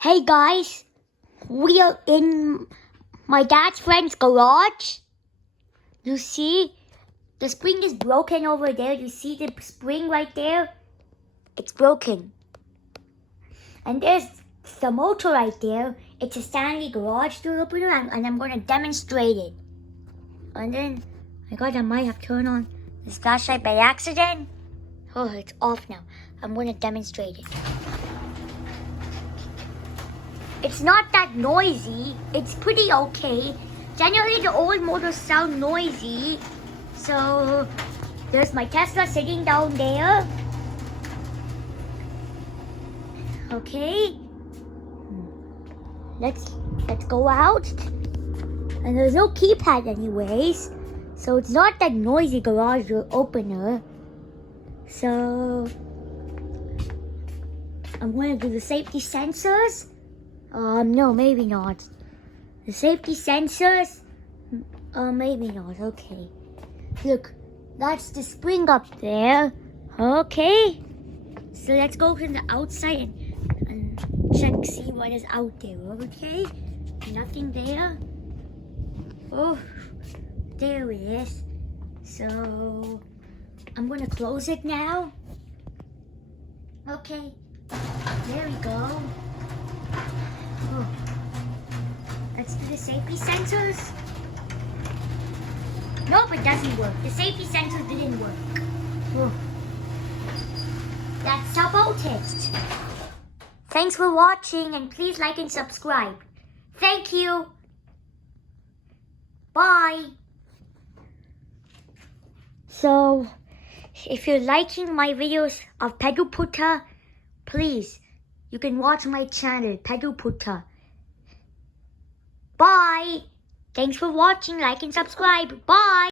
Hey guys, we are in my dad's friend's garage. You see, the spring is broken over there. You see the spring right there? It's broken. And there's the motor right there. It's a Stanley garage door opener, and I'm going to demonstrate it. And then, my God, I might have turned on this flashlight by accident. Oh, it's off now. I'm going to demonstrate it. It's not that noisy. It's pretty okay. Generally, the old motors sound noisy. So, there's my Tesla sitting down there. Okay. Let's go out. And there's no keypad anyways. So, it's not that noisy garage door opener. So, I'm going to do the safety sensors. No, maybe not. The safety sensors? Maybe not. Okay. Look, that's the spring up there. Okay. So let's go to the outside and check, see what is out there. Okay. Nothing there. Oh, there it is. So, I'm going to close it now. Okay. There we go. Oh. Let's do the safety sensors. Nope, it doesn't work. The safety sensors didn't work. Oh. That's about it. Thanks for watching, and please like and subscribe. Thank you. Bye. So, if you're liking my videos of Pedal Putter, please, you can watch my channel, Pedal Putter. Bye. Thanks for watching. Like and subscribe. Bye.